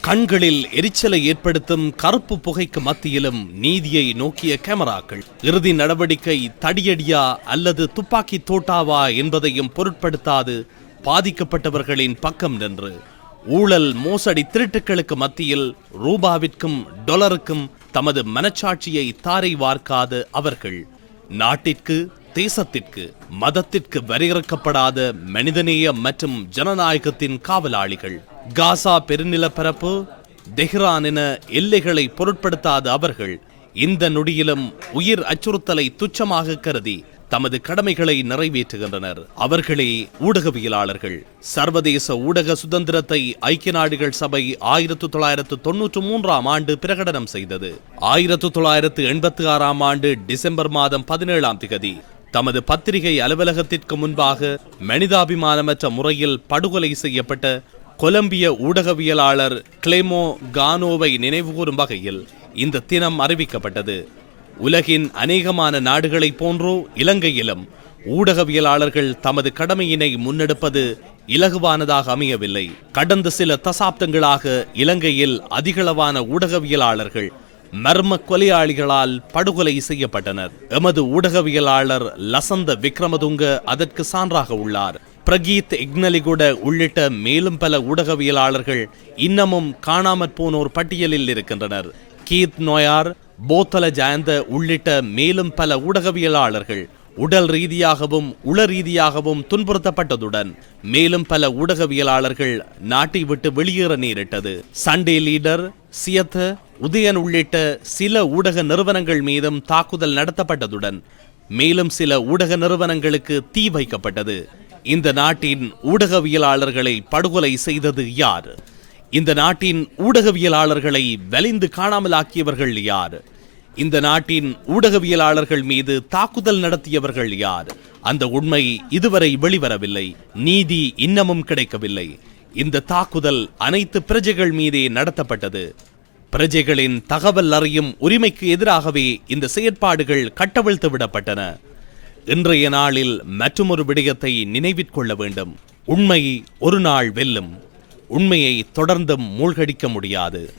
கண்களில் எரிச்சலை ஏற்படுத்தும் கருப்பு புகைக்கு மத்தியிலும் நீதியை நோக்கிய கேமராக்கள். இறுதி நடவடிக்கை தடியடியா அல்லது துப்பாக்கி தோட்டாவா என்பதையும் பொருட்படுத்தாது பாதிக்கப்பட்டவர்களின் பக்கம் நின்று. ஊழல் மோசடி திருட்டுக்களுக்கு மத்தியில் ரூபாவிற்கும் டொலருக்கும் தமது மனச்சாட்சியை தாரை வார்க்காத அவர்கள். நாட்டிற்கு தேசத்திற்கு மதத்திற்கு வரையறுக்கப்படாத மனிதநேய மற்றும் ஜனநாயகத்தின் காவலாளிகள். காசா பெருநிலப்பரப்பு தெஹ்ரான் என எல்லைகளை பொருட்படுத்தாத அவர்கள் இந்த நொடியிலும் உயிர் அச்சுறுத்தலை துச்சமாக கருதி தமது கடமைகளை நிறைவேற்றுகின்றனர். அவர்களே ஊடகவியலாளர்கள். சர்வதேச ஊடக சுதந்திரத்தை ஐக்கிய நாடுகள் சபை ஆயிரத்து தொள்ளாயிரத்து தொன்னூற்று மூன்றாம் ஆண்டு பிரகடனம் செய்தது. ஆயிரத்து தொள்ளாயிரத்து எண்பத்தி ஆறாம் ஆண்டு டிசம்பர் மாதம் பதினேழாம் திகதி தமது பத்திரிகை அலுவலகத்திற்கு முன்பாக மனிதாபிமானமற்ற முறையில் படுகொலை செய்யப்பட்ட கொலம்பிய ஊடகவியலாளர் கிளேமோ கானோவை நினைவுகூரும் வகையில் இந்த தினம் அறிவிக்கப்பட்டது. உலகின் அநேகமான நாடுகளைப் போன்றோ இலங்கையிலும் ஊடகவியலாளர்கள் தமது கடமையினை முன்னெடுப்பது இலகுவானதாக அமையவில்லை. கடந்த சில தசாப்தங்களாக இலங்கையில் அதிகளவான ஊடகவியலாளர்கள் மர்ம கொலையாளிகளால் படுகொலை செய்யப்பட்டனர். எமது ஊடகவியலாளர் லசந்த விக்ரமதுங்க அதற்கு சான்றாக உள்ளார். பிரகீத் இக்னலிகுட உள்ளிட்ட மேலும் பல ஊடகவியலாளர்கள் இன்னமும் காணாமற் போனோர் பட்டியலில் இருக்கின்றனர். கீத் நோயார் போத்தல ஜாயந்த உள்ளிட்ட மேலும் பல ஊடகவியலாளர்கள் உடல் ரீதியாகவும் உள ரீதியாகவும் துன்புறுத்தப்பட்டதுடன் மேலும் பல ஊடகவியலாளர்கள் நாட்டை விட்டு வெளியேற நேரிட்டது. சண்டே லீடர் சியத்த உதயன் உள்ளிட்ட சில ஊடக நிறுவனங்கள் மீதும் தாக்குதல் நடத்தப்பட்டதுடன் மேலும் சில ஊடக நிறுவனங்களுக்கு தீ வைக்கப்பட்டது. இந்த நாட்டின் ஊடகவியலாளர்களை படுகொலை செய்தது யார்? இந்த நாட்டின் ஊடகவியலாளர்களை வலிந்து காணாமலாக்கியவர்கள் யார்? இந்த நாட்டின் ஊடகவியலாளர்கள் மீது தாக்குதல் நடத்தியவர்கள் யார்? அந்த உண்மை இதுவரை வெளிவரவில்லை நீதி இன்னமும் கிடைக்கவில்லை. இந்த தாக்குதல் அனைத்து பிரஜைகள் மீதே நடத்தப்பட்டது. பிரஜைகளின் தகவல் அறியும் உரிமைக்கு எதிராகவே இந்த செயற்பாடுகள் கட்டவிழ்த்து விடப்பட்டன. இன்றைய நாளில் மற்றொரு விடயத்தை நினைவிற்கொள்ள வேண்டும். உண்மை ஒரு நாள் வெல்லும். உண்மையை தொடர்ந்தும் மூழ்கடிக்க முடியாது.